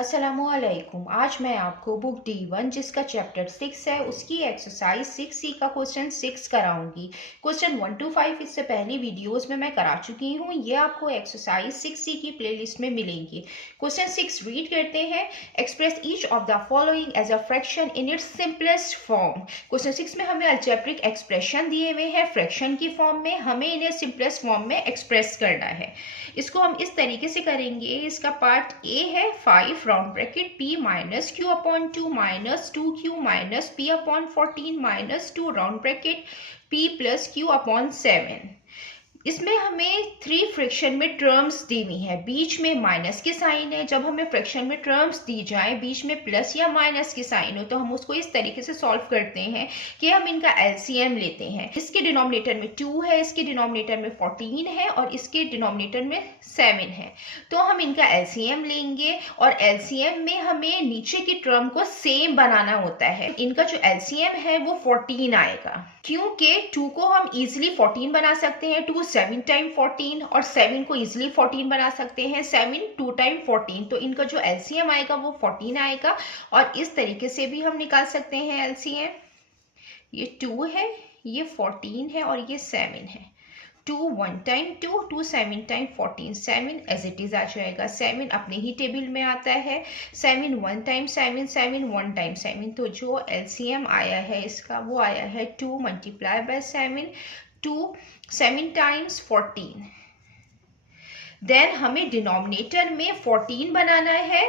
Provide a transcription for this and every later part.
अस्सलामुअलैकुम। आज मैं आपको बुक D1 जिसका चैप्टर 6 है उसकी एक्सरसाइज 6C का क्वेश्चन 6 कराऊंगी। क्वेश्चन 1 to 5 इससे पहली वीडियोस में मैं करा चुकी हूँ। ये आपको एक्सरसाइज 6C की प्लेलिस्ट में मिलेंगी। क्वेश्चन 6 रीड करते हैं। Express each of the following as a fraction in its simplest form. Question 6 में हमें अलजेब्रिक एक्सप्रेशन दिए हुए हैं फ्रैक्शन की फॉर्म में, हमें इन्हें सिंपलेस्ट फॉर्म में एक्सप्रेस करना है। इसको हम इस तरीके से करेंगे। इसका पार्ट ए है 5 round bracket p minus q upon 2 minus 2q minus p upon 14 minus 2 round bracket p plus q upon 7। इसमें हमें 3 फ्रैक्शन में टर्म्स दी हुई है, बीच में माइनस की साइन है। जब हमें फ्रैक्शन में टर्म्स दी जाए बीच में प्लस या माइनस की साइन हो तो हम उसको इस तरीके से सॉल्व करते हैं कि हम इनका एलसीएम लेते हैं। इसके डिनोमिनेटर में 2 है, इसके डिनोमिनेटर में 14 है और इसके डिनोमिनेटर में 7 है। तो हम इनका एलसीएम लेंगे और एलसीएम में हमें नीचे की टर्म को सेम बनाना होता है। इनका जो एलसीएम है वो 14 आएगा, क्योंकि 2 को हम इजिली 14 बना सकते हैं। 2 7 टाइम 14 और 7 को इजिली 14 बना सकते हैं। 7 2 टाइम 14, तो इनका जो एलसीएम आएगा वो 14 आएगा। और इस तरीके से भी हम निकाल सकते हैं एलसीएम। ये 2 है, ये 14 है और ये 7 है। 2 1 time 2, 2 7 time 14, 7 as it is आ जाएगा। 7 अपने ही टेबल में आता है। 7 1 टाइम 7, 7 1 टाइम 7, तो जो एलसीएम आया है इसका वो आया है 2 मल्टीप्लाई बाय 7, 2 7 टाइम्स 14। देन हमें डिनोमिनेटर में 14 बनाना है।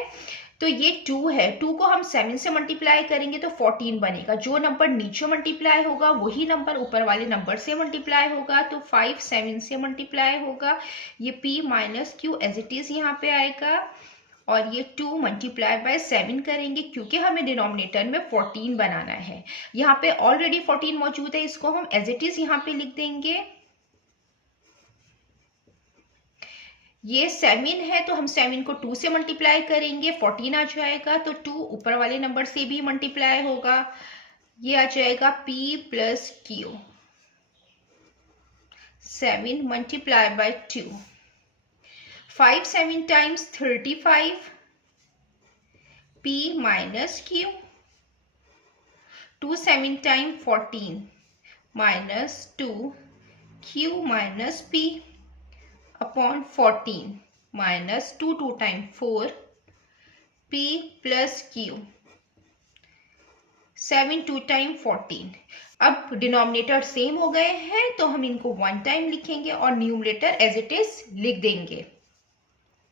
तो ये 2 है, 2 को हम 7 से मल्टीप्लाई करेंगे तो 14 बनेगा। जो नंबर नीचे मल्टीप्लाई होगा वही नंबर ऊपर वाले नंबर से मल्टीप्लाई होगा, तो 5 7 से मल्टीप्लाई होगा। ये p minus q as it is यहाँ पे आएगा और ये 2 मल्टीप्लाई बाय 7 करेंगे क्योंकि हमें डिनोमिनेटर में 14 बनाना है। यहाँ पे ऑलरेडी 14 मौजूद है, इसको हम एज इट इज यहाँ पे लिख देंगे। ये 7 है तो हम 7 को 2 से मल्टीप्लाई करेंगे, 14 आ जाएगा। तो 2 ऊपर वाले नंबर से भी मल्टीप्लाई होगा, ये आ जाएगा p plus Q. 7 multiply by 2, 5 7 times 35, p minus Q. 2 7 time 14 minus 2 q minus p upon 14 minus 2 2 time 4 p plus q। 7 2 time 14। अब डिनोमिनेटर सेम हो गए हैं तो हम इनको 1 टाइम लिखेंगे और न्यूमरेटर एज इट इज लिख देंगे।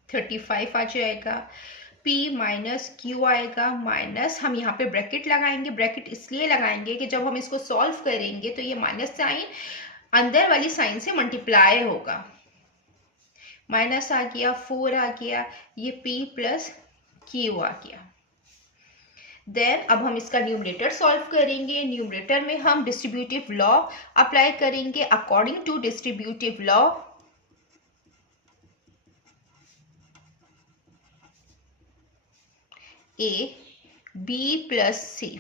35 आ जाएगा, p माइनस q आएगा, माइनस हम यहाँ पे ब्रैकेट लगाएंगे। ब्रैकेट इसलिए लगाएंगे कि जब हम इसको सॉल्व करेंगे तो ये माइनस साइन अंदर वाली साइन से मल्टीप्लाई होगा। माइनस आ गया, 4 आ गया, ये p प्लस q आ गया। देन अब हम इसका न्यूमरेटर सॉल्व करेंगे। न्यूमरेटर में हम डिस्ट्रीब्यूटिव लॉ अप्लाई करेंगे। According to distributive law a b plus c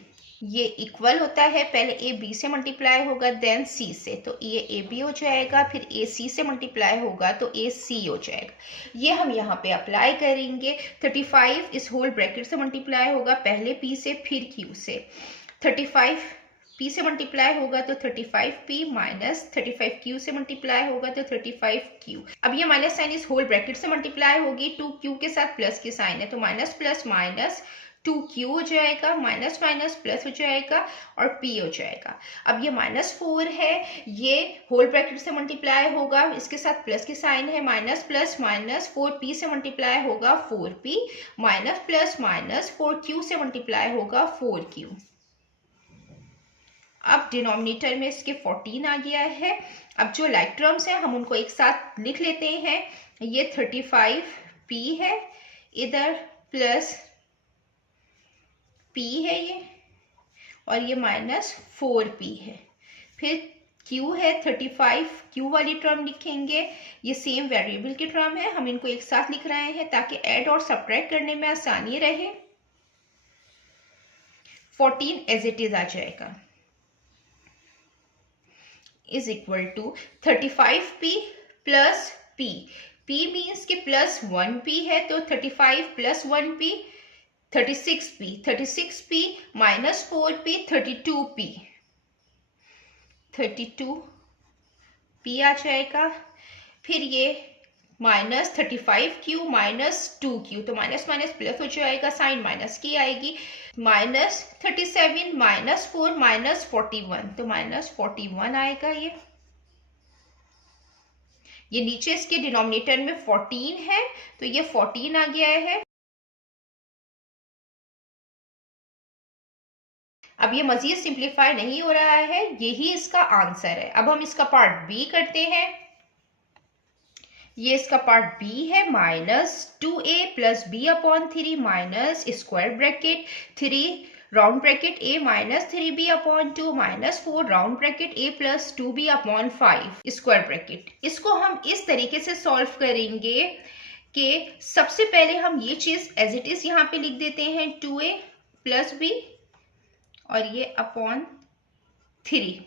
ये इक्वल होता है। पहले a b से मल्टीप्लाई होगा देन c से, तो ये a b हो जाएगा। फिर a c से मल्टीप्लाई होगा तो a c हो जाएगा। ये हम यहाँ पे अप्लाई करेंगे। 35 इस होल ब्रैकेट से मल्टीप्लाई होगा, पहले p से फिर q से। 35 p से मल्टीप्लाई होगा तो 35p माइनस 35q से मल्टीप्लाई होगा तो 35q। अब ये माइनस साइन इस होल ब्रैकेट से मल्टीप्लाई होगी, 2q के साथ प्लस की साइन है तो माइनस प्लस माइनस 2q हो जाएगा, माइनस माइनस प्लस हो जाएगा और p हो जाएगा। अब ये -4 है, ये होल ब्रैकेट से मल्टीप्लाई होगा, इसके साथ प्लस की साइन है, माइनस प्लस माइनस 4p से मल्टीप्लाई होगा 4p, minus plus minus 4q से मल्टीप्लाई होगा 4q। अब डिनोमिनेटर में इसके 14 आ गया है। अब जो लाइक टर्म्स हैं हम उनको एक साथ लिख लेते हैं। ये 35p है, इधर प्लस p है ये, और ये माइनस 4p है। फिर q है 35, q वाली टर्म लिखेंगे। ये सेम वेरिएबल की टर्म है, हम इनको एक साथ लिख रहे हैं ताकि ऐड और सब्ट्रैक्ट करने में आसानी रहे। 14 एज इट इज आ जाएगा, is equal to 35p plus p। p means के प्लस 1p है तो 35 plus 1p 36p minus 4p 32p 32p आ जाएगा। फिर ये माइनस 35q माइनस 2q, तो माइनस माइनस प्लस हो जाएगा, साइन माइनस की आएगी। माइनस 37 माइनस 4 माइनस 41, तो माइनस 41 आएगा। ये नीचे इसके डिनोमिनेटर में 14 है, तो ये 14 आ गया है। अब ये मजीद सिंप्लीफाई नहीं हो रहा है, यही इसका आंसर है। अब हम इसका पार्ट बी करते हैं। ये इसका पार्ट बी है, minus 2a plus B upon 3 minus square bracket 3 round bracket a minus 3b upon 2 minus 4 round bracket a plus 2b upon 5 square bracket. इसको हम इस तरीके से सॉल्व करेंगे कि सबसे पहले हम ये चीज एज इट इज यहाँ पे लिख देते हैं, 2a प्लस b और ये अपॉन 3।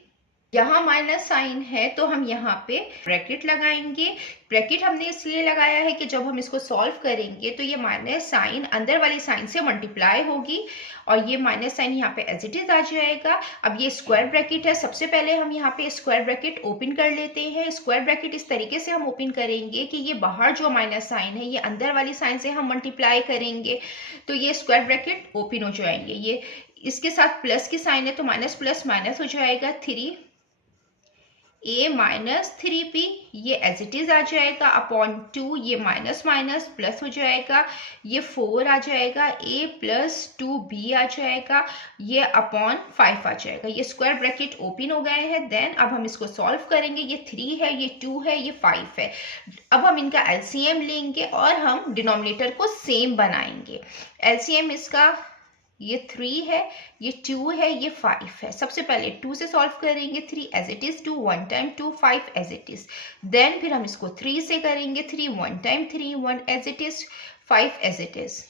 यहाँ माइनस साइन है तो हम यहाँ पे ब्रैकेट लगाएंगे। ब्रैकेट हमने इसलिए लगाया है कि जब हम इसको सॉल्व करेंगे तो ये माइनस साइन अंदर वाली साइन से मल्टीप्लाई होगी और ये माइनस साइन यहाँ पे एज इट इज आ जाएगा। अब ये स्क्वायर ब्रैकेट है, सबसे पहले हम यहाँ पे स्क्वायर ब्रैकेट ओपन कर लेते हैं। स्क्वायर ब्रैकेट इस तरीके से हम ओपन करेंगे कि ये बाहर जो माइनस साइन है ये अंदर वाली साइन से हम मल्टीप्लाई करेंगे, तो ये स्क्वायर ब्रैकेट ओपन हो जाएंगे। ये इसके साथ प्लस की साइन है तो माइनस प्लस माइनस हो जाएगा, 3a माइनस 3p ये एज इट इज आ जाएगा अपॉन 2, ये माइनस माइनस प्लस हो जाएगा, ये 4 आ जाएगा, a प्लस 2b आ जाएगा, ये अपॉन 5 आ जाएगा। ये स्क्वायर ब्रैकेट ओपन हो गए हैं। देन अब हम इसको सॉल्व करेंगे। ये 3 है, ये 2 है, ये 5 है। अब हम इनका एलसीएम लेंगे और हम डिनोमिनेटर को सेम बनाएंगे। एलसीएम इसका ये 3 है, ये 2 है, ये 5 है। सबसे पहले 2 से सॉल्व करेंगे, 3 as it is, 2 1 time 2 5 as it is. Then फिर हम इसको 3 से करेंगे, 3 1 time 3 1 as it is, 5 as it is.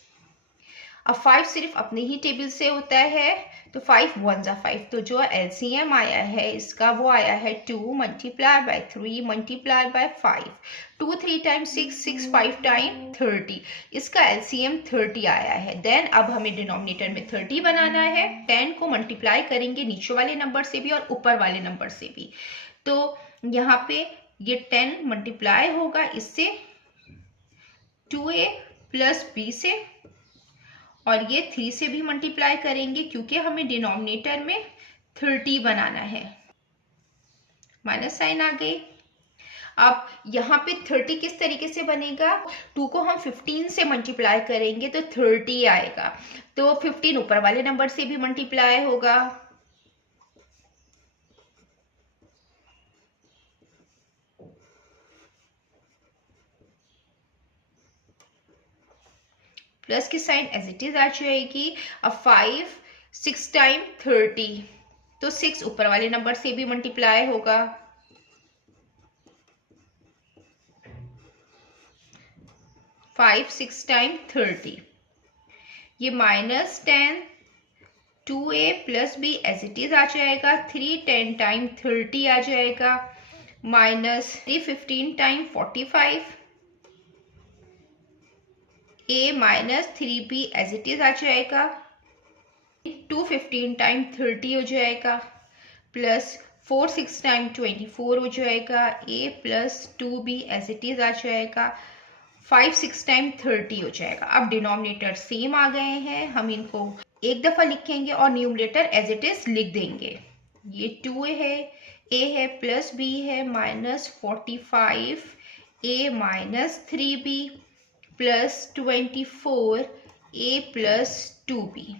अब 5 सिर्फ अपने ही टेबल से होता है, तो 5 1 जा 5, तो जो एलसीएम आया है इसका वो आया है 2 multiply by 3 multiply by 5, 2 3 time 6 6 5 time 30, इसका एलसीएम 30 आया है। देन अब हमें डिनोमिनेटर में 30 बनाना है। 10 को मल्टीप्लाई करेंगे नीचे वाले नंबर से भी और ऊपर वाले नंबर से भी, तो यहाँ पे ये 10 मल्टीप्लाई होगा इससे 2a प्लस b से, और ये 3 से भी मल्टीप्लाई करेंगे क्योंकि हमें डिनोमिनेटर में 30 बनाना है। माइनस साइन आ गई। अब यहाँ पे 30 किस तरीके से बनेगा, 2 को हम 15 से मल्टीप्लाई करेंगे तो 30 आएगा, तो 15 ऊपर वाले नंबर से भी मल्टीप्लाई होगा। प्लस की साइन एज इट इज आ जाएगी। अब 5 6 टाइम 30, तो 6 ऊपर वाले नंबर से भी मल्टीप्लाई होगा। 5 6 टाइम 30, ये minus 10 2a plus b as it is आ जाएगा, 3 10 टाइम 30 आ जाएगा, minus 3 15 time 45, a minus 3b as it is आ जाएगा, 2 15 टाइम 30 हो जाएगा, प्लस 4 6 टाइम 24 हो जाएगा, a plus 2b as it is आ जाएगा, 5 6 टाइम 30 हो जाएगा। अब डिनोमिनेटर सेम आ गए हैं, हम इनको एक दफा लिखेंगे और न्यूमरेटर एज इट इज लिख देंगे। ये 2 है, a है प्लस b है, minus 45 a minus 3b plus 24 a plus 2b।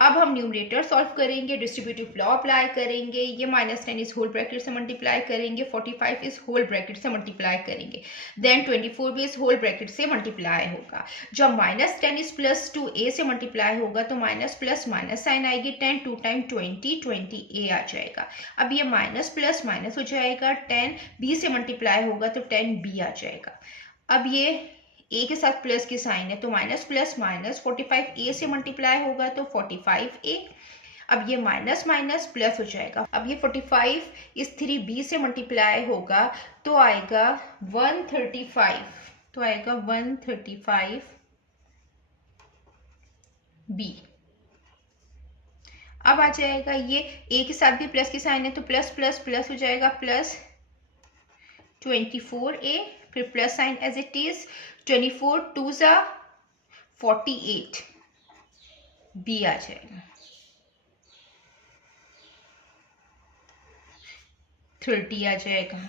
अब हम न्यूमरेटर सॉल्व करेंगे, डिस्ट्रीब्यूटिव लॉ अप्लाई करेंगे। ये माइनस 10 इस होल ब्रैकेट से मल्टीप्लाई करेंगे, 45 इस होल ब्रैकेट से मल्टीप्लाई करेंगे, देन 24 भी इस होल ब्रैकेट से मल्टीप्लाई होगा। जब माइनस 10 इस प्लस 2a से मल्टीप्लाई होगा तो माइनस प्लस माइनस साइन आएगी, 10 2 टाइम 20 20a आ जाएगा। अब ये माइनस प्लस माइनस हो जाएगा, 10 b से मल्टीप्लाई होगा तो 10b आ जाएगा। अब ये a के साथ प्लस की साइन है तो माइनस प्लस माइनस, 45 a से मल्टीप्लाई होगा तो 45a। अब ये माइनस माइनस प्लस हो जाएगा। अब ये 45 इस 3b से मल्टीप्लाई होगा तो आएगा 135, तो आएगा 135 बी। अब आ जाएगा ये ए के साथ भी प्लस की साइन है तो प्लस प्लस प्लस हो जाएगा प्लस 24a, फिर plus sign as it is 24 2 ज़ा 48, बी आ जाएगा 30 आ जाएगा।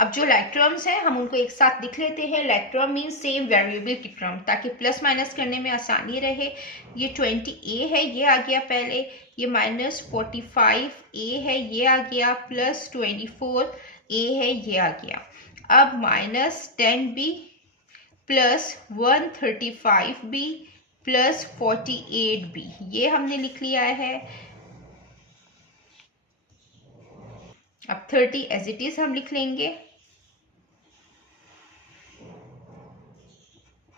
अब जो लाइक टर्म्स हैं हम उनको एक साथ लिख लेते हैं। Like term means same variable की टर्म, ताकि प्लस माइनस करने में आसानी रहे। ये 20a है, ये आ गया पहले, ये माइनस 45a है, ये आ गया, प्लस 24a है, ये आ गया। अब minus 10b plus 135b plus 48b, ये हमने लिख लिया है। अब 30 एज इट इज हम लिख लेंगे।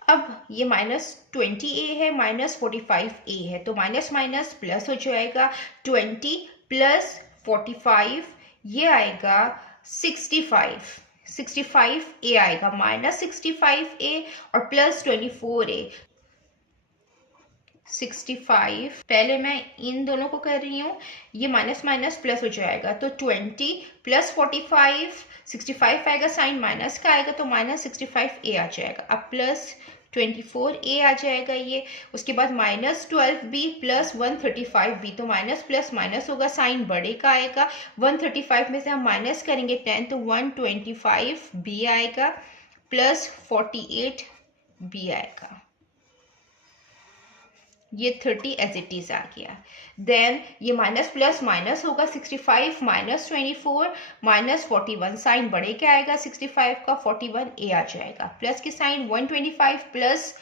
अब ये माइनस 20a है, माइनस 45a है, तो माइनस माइनस प्लस हो जाएगा। 20 प्लस 45 ये आएगा 65a आएगा, माइनस 65a और प्लस 24a 65। पहले मैं इन दोनों को कर रही हूँ, ये माइनस माइनस प्लस हो जाएगा, तो 20 प्लस 45 65 आएगा, साइन माइनस का आएगा तो माइनस 65a आ जाएगा। अब प्लस 24a आ जाएगा ये। उसके बाद माइनस 12b प्लस 135b, तो माइनस प्लस माइनस होगा, साइन बड़े का आएगा। 135 में से हम माइनस करेंगे 10 तो 125b आएगा, प्लस 48b आएगा। ये 30 एज इट इज आ गया। देन ये माइनस प्लस माइनस होगा, 65 माइनस 24 माइनस 41, साइन बड़े क्या आएगा 65 का, 41a आ जाएगा। प्लस की साइन 125 प्लस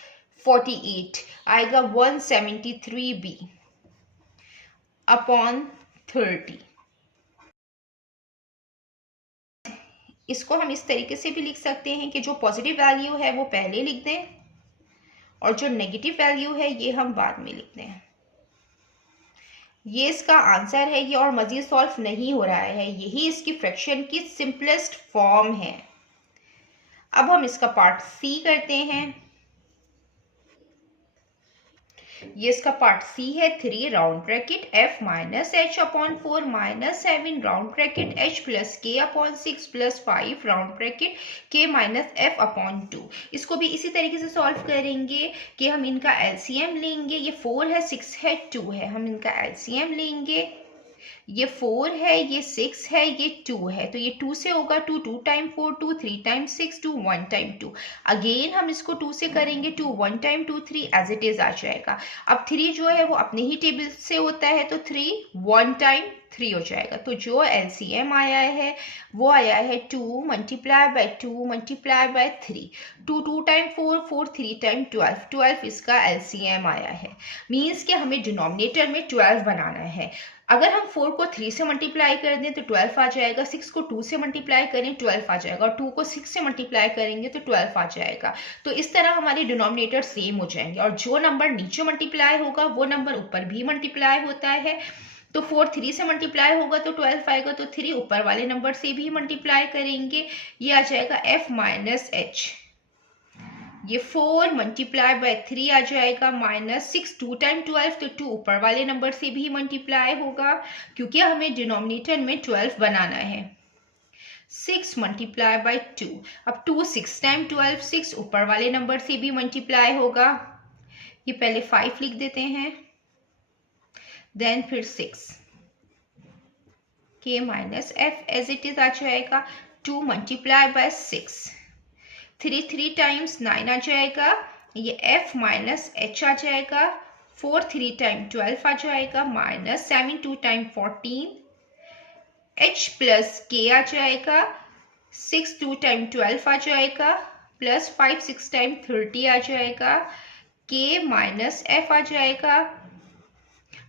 48 आएगा 173b अपॉन 30। इसको हम इस तरीके से भी लिख सकते हैं कि जो पॉजिटिव वैल्यू है वो पहले लिख दें और जो नेगेटिव वैल्यू है ये हम बाद में लिखते हैं। ये इसका आंसर है, ये और मजीद सॉल्व नहीं हो रहा है, यही इसकी फ्रैक्शन की सिंपलेस्ट फॉर्म है। अब हम इसका पार्ट सी करते हैं। ये इसका पार्ट सी है। 3 round bracket f minus h upon 4 minus 7 round bracket h plus k upon 6 plus 5 round bracket k minus f upon 2। इसको भी इसी तरीके से सॉल्व करेंगे कि हम इनका एलसीएम लेंगे। ये 4 है, 6 है, 2 है, हम इनका एलसीएम लेंगे। ये 4 है, ये 6 है, ये 2 है, तो ये 2 से होगा 2, 2 टाइम 4 2, 3 टाइम 6 2, 1 टाइम 2। अगेन हम इसको 2 से करेंगे, 2 1 टाइम 2 3 एज इट इज आ जाएगा। अब 3 जो है वो अपने ही टेबल से होता है, तो 3 1 टाइम 3 हो जाएगा। तो जो एलसीएम आया है वो आया है 2 multiply by 2 multiply by 3, 2 2 time 4 4 3 time 12, 12 इसका एलसीएम आया है। मीन्स कि हमें डिनोमिनेटर में 12 बनाना है। अगर हम 4 को 3 से मल्टीप्लाई कर दें तो 12 आ जाएगा, 6 को 2 से मल्टीप्लाई करें 12 आ जाएगा, और 2 को 6 से मल्टीप्लाई करेंगे तो 12 आ जाएगा। तो इस तरह हमारे डिनोमिनेटर सेम हो जाएंगे, और जो नंबर नीचे मल्टीप्लाई होगा वो नंबर ऊपर भी मल्टीप्लाई होता है। तो 4 3 से मल्टीप्लाई होगा तो 12 आएगा, तो 3 ऊपर वाले नंबर से भी मल्टीप्लाई करेंगे, ये आ जाएगा f माइनस h। ये 4 मल्टीप्लाई बाय 3 आ जाएगा, माइनस 6 2 टाइम 12, तो 2 ऊपर वाले नंबर से भी मल्टीप्लाई होगा क्योंकि हमें डिनोमिनेटर में 12 बनाना है। 6 मल्टीप्लाई बाय 2, अब 2 6 टाइम 12, 6 ऊपर वाले नंबर से भी मल्टीप्लाई होगा। ये पहले 5 लिख देते हैं, देन फिर 6, k minus f as it is आ जाएगा। 2 मल्टीप्लाई बाय 6, 3 3 टाइम्स 9 आ जाएगा, ये f माइनस h आ जाएगा। 4 3 टाइम 12 आ जाएगा, minus 7 2 time 14, h plus k आ जाएगा। 6 2 टाइम 12 आ जाएगा, प्लस 5 6 टाइम 30 आ जाएगा, k माइनस f आ जाएगा।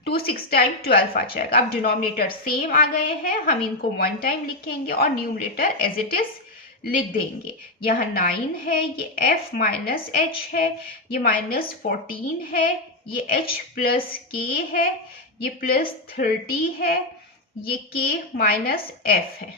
2 6 टाइम 12 आ जाएगा। अब डिनोमिनेटर सेम आ गए हैं, हम इनको 1 टाइम लिखेंगे और न्यूमरेटर एज इट इज लिख देंगे। यहाँ 9 है, ये f माइनस h है, ये माइनस 14 है, ये h प्लस k है, ये प्लस 30 है, ये k माइनस f है।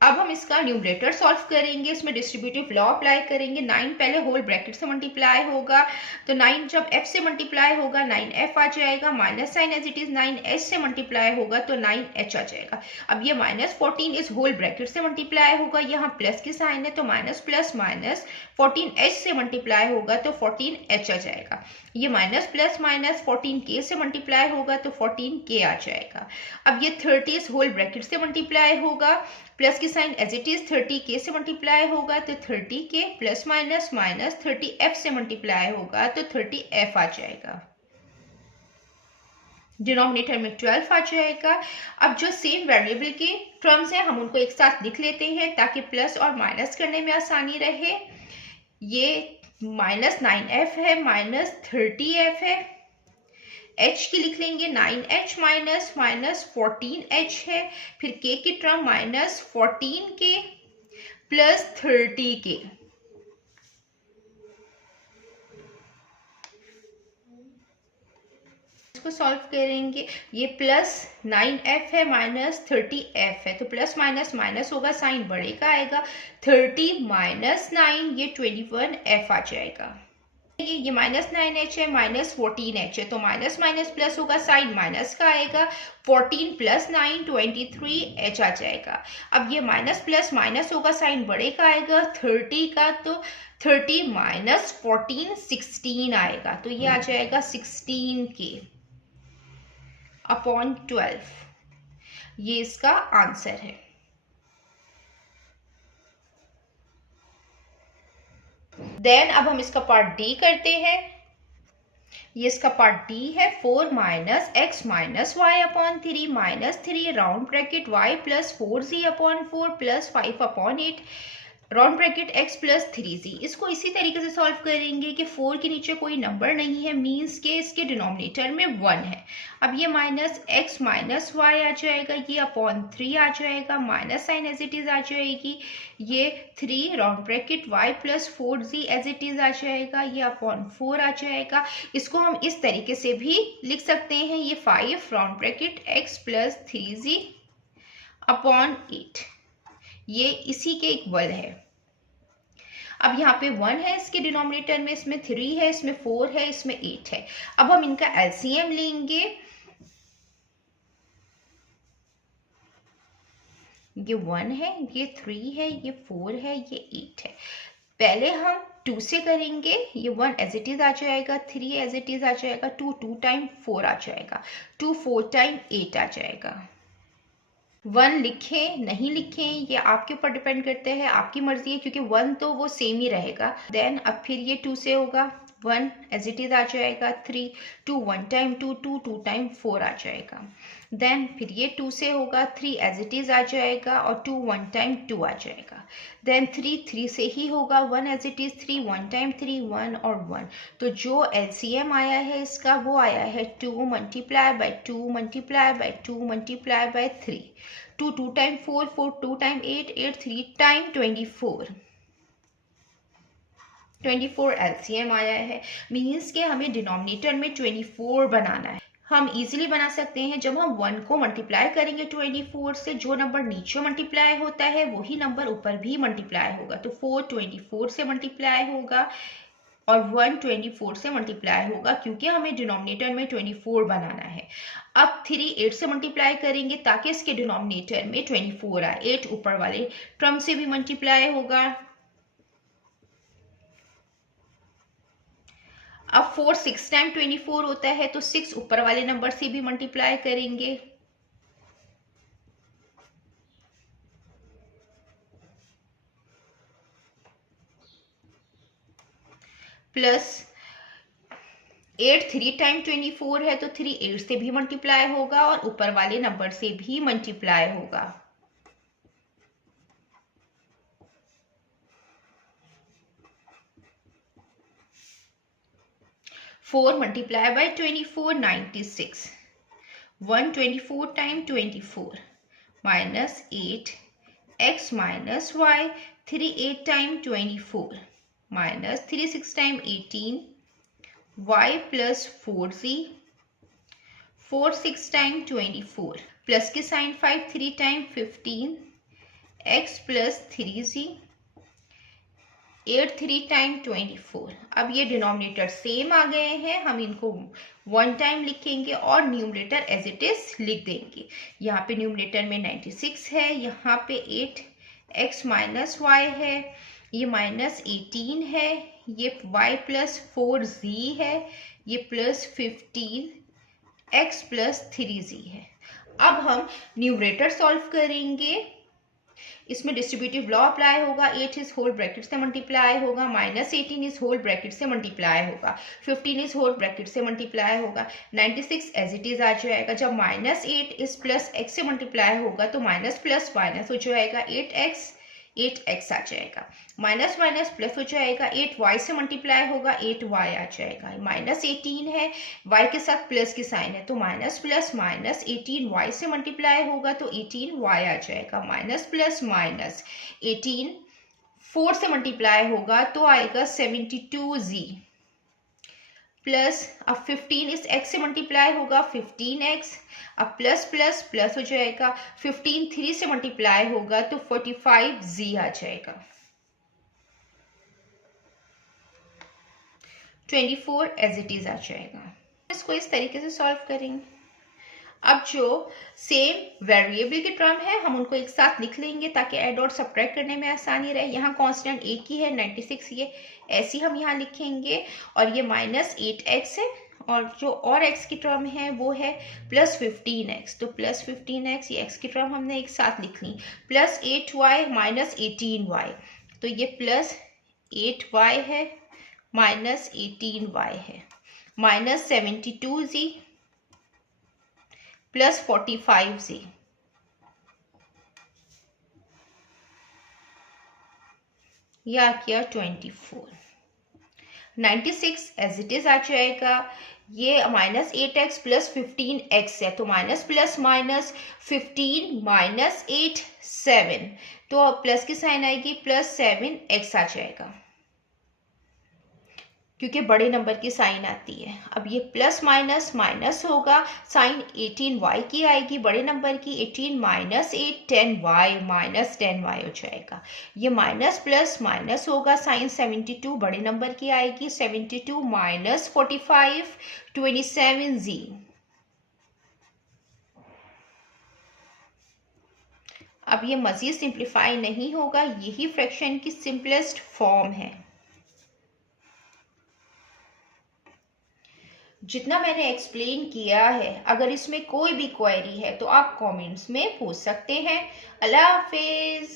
अब हम इसका न्यूमरेटर सॉल्व करेंगे, इसमें डिस्ट्रीब्यूटिव लॉ अप्लाई करेंगे। 9 पहले होल ब्रैकेट से मल्टीप्लाई होगा, तो 9 जब f से मल्टीप्लाई होगा 9f आ जाएगा, minus sign as it is 9h से मल्टीप्लाई होगा तो 9h आ जाएगा। अब ये -14 इस होल ब्रैकेट से मल्टीप्लाई होगा, यहाँ प्लस की साइन है तो माइनस प्लस माइनस 14h से मल्टीप्लाई होगा तो 14h आ जाएगा। ये माइनस प्लस माइनस 14k से मल्टीप्लाई होगा तो 14k आ जाएगा। अब ये 30 इस होल ब्रैकेट से मल्टीप्लाई होगा, प्लस की sign as it is 30k से मल्टीप्लाई होगा तो 30k plus minus minus 30f से मल्टीप्लाई होगा तो 30f आ जाएगा। डिनोमिनेटर में 12 आ जाएगा। अब जो सेम वेरिएबल के टर्म्स हैं हम उनको एक साथ लिख लेते हैं ताकि प्लस और माइनस करने में आसानी रहे। ये -9f है, -30f है, h की लिख लेंगे 9h माइनस माइनस 14h है, फिर k की टर्म -14k प्लस 30k। इसको सॉल्व करेंगे, ये +9f है माइनस 30f है, तो प्लस माइनस माइनस होगा, साइन बड़े का आएगा, 30 माइनस 9 ये 21f आ जाएगा। ये -9h है माइनस 14h है, तो माइनस माइनस प्लस होगा, साइन माइनस का आएगा, 14 प्लस 9 23h आ जाएगा। अब ये माइनस प्लस माइनस होगा, साइन बड़े का आएगा 30 का, तो 30 माइनस 14 16 आएगा, तो ये आ जाएगा 16k अपॉन 12। ये इसका आंसर है। देन अब हम इसका पार्ट डी करते हैं। ये इसका पार्ट डी है, 4 minus x minus Y upon 3 minus 3 round bracket Y plus 4z upon 4 plus 5 upon 8 round bracket x plus 3z। इसको इसी तरीके से सॉल्व करेंगे कि 4 के नीचे कोई नंबर नहीं है, मीन्स के इसके डिनोमिनेटर में 1 है। अब ये माइनस एक्स माइनस वाई आ जाएगा, ये अपॉन 3 आ जाएगा, minus sign as it is आ जाएगी, ये 3 round bracket y plus 4z as it is आ जाएगा, ये अपॉन 4 आ जाएगा। इसको हम इस तरीके से भी लिख सकते हैं, ये 5 round bracket x plus 3z upon 8, ये इसी के इक्वल है। अब यहाँ पे 1 है इसके डिनोमिनेटर में, इसमें 3 है, इसमें 4 है, इसमें 8 है। अब हम इनका एलसीएम लेंगे, ये 1 है, ये 3 है, ये 4 है, ये 8 है। पहले हम 2 से करेंगे, ये 1 एज इट इज आ जाएगा, 3 एज इट इज आ जाएगा, 2 टाइम 4 आ जाएगा, 2 4 टाइम 8 आ जाएगा। 1 लिखें नहीं लिखें ये आपके ऊपर डिपेंड करते हैं, आपकी मर्जी है, क्योंकि 1 तो वो सेम ही रहेगा। देन अब फिर ये 2 से होगा, 1 एज इट इज आ जाएगा, 3 2 1 टाइम 2 2 टाइम 4 आ जाएगा। देन फिर ये 2 से होगा, 3 एज इट इज आ जाएगा और 2 1 टाइम 2 आ जाएगा। देन 3 से ही होगा, 1 एज इट इज 3 1 टाइम 3 1 और 1। तो जो एलसीएम आया है इसका वो आया है 2 multiply by 2 multiply by 2 multiply by 3, 2 time 4 4 2 time 8 8 3 time 24 LCM आया है। मीन्स के हमें डिनोमिनेटर में 24 बनाना है। हम इजीली बना सकते हैं, जब हम 1 को मल्टीप्लाई करेंगे 24 से, जो नंबर नीचे मल्टीप्लाई होता है वही नंबर ऊपर भी मल्टीप्लाई होगा। तो 4 24 से मल्टीप्लाई होगा और 1 24 से मल्टीप्लाई होगा, क्योंकि हमें डिनोमिनेटर में 24 बनाना है। अब 3 8 से मल्टीप्लाई करेंगे ताकि इसके डिनोमिनेटर में 24 आए, 8 ऊपर वाले टर्म से भी मल्टीप्लाई होगा। अब 4 6 टाइम 24 होता है, तो 6 ऊपर वाले नंबर से भी मल्टीप्लाई करेंगे। प्लस 8 3 टाइम 24 है, तो 3 8 से भी मल्टीप्लाई होगा और ऊपर वाले नंबर से भी मल्टीप्लाई होगा। 4 multiply by 24 96, 1 24 time 24 minus 8 x minus y, 3 8 time 24 minus 3 6 time 18 y plus 4z, 4 6 time 24 plus की sign 5 3 time 15 x plus 3z, 8 3 time 24। अब ये डिनोमिनेटर सेम आ गए हैं, हम इनको 1 टाइम लिखेंगे और न्यूमरेटर एज इट इज लिख देंगे। यहाँ पे न्यूमरेटर में 96 है, यहाँ पे 8x माइनस वाई है, ये माइनस 18 है, ये y प्लस 4z है, ये प्लस 15x प्लस 3z है। अब हम न्यूमरेटर सॉल्व करेंगे, इसमें डिस्ट्रीब्यूटिव लॉ अप्लाई होगा। 8 इस होल ब्रैकेट से मल्टीप्लाई होगा, माइनस 18 इस होल ब्रैकेट से मल्टीप्लाई होगा, 15 इस होल ब्रैकेट से मल्टीप्लाई होगा, 96 एज इट इज आ जाएगा। जब माइनस 8 इस प्लस x से मल्टीप्लाई होगा तो माइनस प्लस माइनस हो जाएगा, 8x आ जाएगा, माइनस माइनस प्लस हो जाएगा, 8y से मल्टीप्लाई होगा, 8y आ जाएगा। माइनस 18 है, y के साथ प्लस की साइन है तो माइनस प्लस माइनस, 18y से मल्टीप्लाई होगा तो 18y आ जाएगा, माइनस प्लस माइनस, 18 4 से मल्टीप्लाई होगा तो आएगा 72z प्लस, अब 15 इस x से मल्टीप्लाई होगा 15x, अब प्लस प्लस प्लस हो जाएगा, 15 3 से मल्टीप्लाई होगा तो 45z आ जाएगा, 24 एज इट इज आ जाएगा। इसको इस तरीके से सॉल्व करेंगे। अब जो सेम वेरिएबल के टर्म है हम उनको एक साथ लिख लेंगे ताकि ऐड और सब्ट्रैक्ट करने में आसानी रहे। यहाँ कांस्टेंट एक ही है 96, ये ऐसी हम यहाँ लिखेंगे, और ये माइनस 8x है, और जो और x की टर्म है वो है प्लस 15x, तो प्लस 15x, ये x की टर्म हमने एक साथ लिख ली, प्लस 8y माइनस 18y, तो ये प्लस 8y है माइनस 18y है, माइनस 72z प्लस 45z, या किया 24, 96 एज इट इज आ जाएगा। ये माइनस 8x प्लस 15x है तो माइनस प्लस माइनस 15 माइनस 8 7, तो प्लस की साइन आएगी, प्लस 7x आ जाएगा क्योंकि बड़े नंबर की साइन आती है। अब ये प्लस माइनस माइनस होगा, साइन 18y की आएगी बड़े नंबर की, 18 माइनस 8 10y माइनस 10y हो जाएगा। ये माइनस प्लस माइनस होगा, साइन 72 बड़े नंबर की आएगी, 72 माइनस 45 27z। अब ये मजीद सिंप्लीफाई नहीं होगा, यही फ्रैक्शन की सिंपलेस्ट फॉर्म है। जितना मैंने एक्सप्लेन किया है, अगर इसमें कोई भी क्वेरी है तो आप कमेंट्स में पूछ सकते हैं। अल्लाह हाफिज।